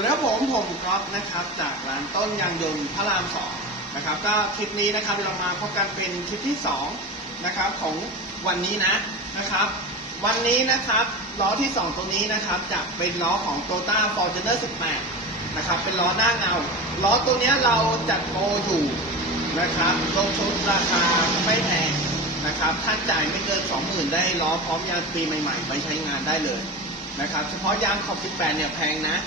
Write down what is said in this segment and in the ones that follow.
วัสดีครับผมผมก๊อฟนะครับจากร้านต้นยางยนต์พระรามสองนะครับก็คลิปนี้นะครับเรามาพบกันเป็นคลิปที่สองนะครับของวันนี้นะนะครับ วันนี้นะครับล้อที่สองตัวนี้นะครับจะเป็นล้อของ t o y o t a Fortuner 18 นะครับเป็นล้อหน้าเงาล้อตัวนี้เราจัดโปรอยู่นะครับลงทุนราคาไม่แพงนะครับท่านจ่ายไม่เกิน 20,000 ได้ล้อพร้อมยางปีใหม่ๆ ไปใช้งานได้เลยนะครับเฉพาะยางขอบ 18 เนี่ยแพงนะ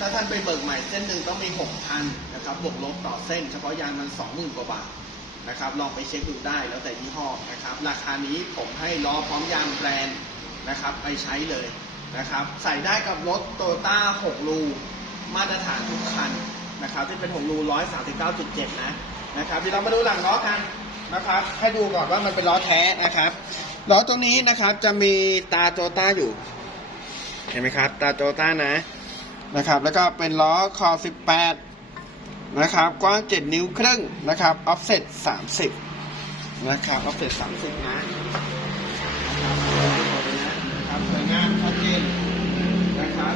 ถ้าท่านไปเบิกใหม่เส้นหนึ่งต้องมี6,000นะครับบวกลบต่อเส้น เฉพาะยางมัน20,000กว่าบาทนะครับลองไปเช็คดูได้แล้วแต่ยี่ห้อนะครับ ราคานี้ผมให้ล้อพร้อมยางแบรนด์นะครับไปใช้เลยนะครับ ใส่ได้กับรถโตโยต้า6รูมาตรฐานทุกคันนะครับที่เป็น6รู139.7นะนะครับเดี๋ยวเรามาดูหลังล้อกันนะครับให้ดูก่อนว่ามันเป็นล้อแท้นะครับล้อตรงนี้นะครับจะมีตาโตต้าอยู่ เห็นไหมครับ ตาโตต้านะ นะครับ แล้วก็เป็นล้อคอ 18 นะครับ กว้าง 7 นิ้วครึ่งนะครับ ออฟเซ็ต30 นะครับ ออฟเซ็ต30 นะนะครับสวยงามชัดเจนนะครับ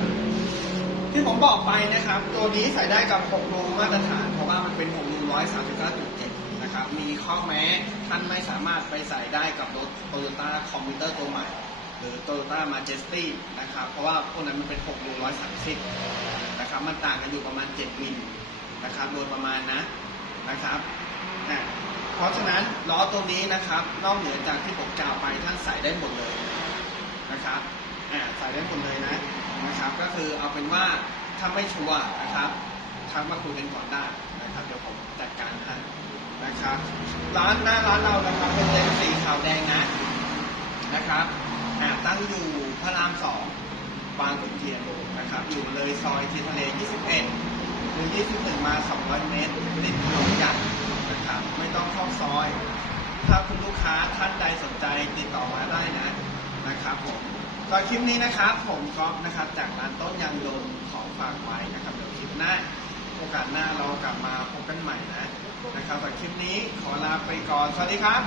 ที่ผมบอกไปนะครับ ตัวนี้ใส่ได้กับ 6 รูมาตรฐาน เพราะว่ามันเป็น6รู139.7นะครับ มีข้อแม้ท่านไม่สามารถไปใส่ได้กับรถ Toyota คอมพิวเตอร์ตัวใหม่ รือ Toyota Majesty นะครับเพราะว่าพวกนั้นมันเป็น6รู130นะครับมันต่างกันอยู่ประมาณ 7 มิลนะครับโดยประมาณนะนะครับเพราะฉะนั้นล้อตัวนี้นะครับนอกเหนือจากที่ผมกล่าวไปท่านใส่ได้หมดเลยนะครับอ่าใส่ได้หมดเลยนะนะครับ ก็คือเอาเป็นว่าถ้าไม่ชัวร์นะครับทักมาคุยกันก่อนได้นะครับเดี๋ยวผมจัดการให้นะครับ ร้านหน้าร้านเรานะครับเป็นเลนสีขาวแดงนะ นะครับตั้งอยู่พระรามสองบางขุนเทียนนะครับ อยู่เลยซอยเทียนทะเล 21 หรือ 21 มา 200 เมตร ติดถนนใหญ่นะครับ ไม่ต้องเข้าซอย ถ้าคุณลูกค้าท่านใดสนใจติดต่อมาได้นะนะครับผมก็คลิปนี้นะครับ ผมก๊อฟนะครับ จากร้านต้นยางยนต์ของฝากไว้นะครับเดี๋ยวคลิปหน้าโอกาสหน้าเรากลับมาพบกันใหม่นะนะครับแต่คลิปนี้ขอลาไปก่อน สวัสดีครับ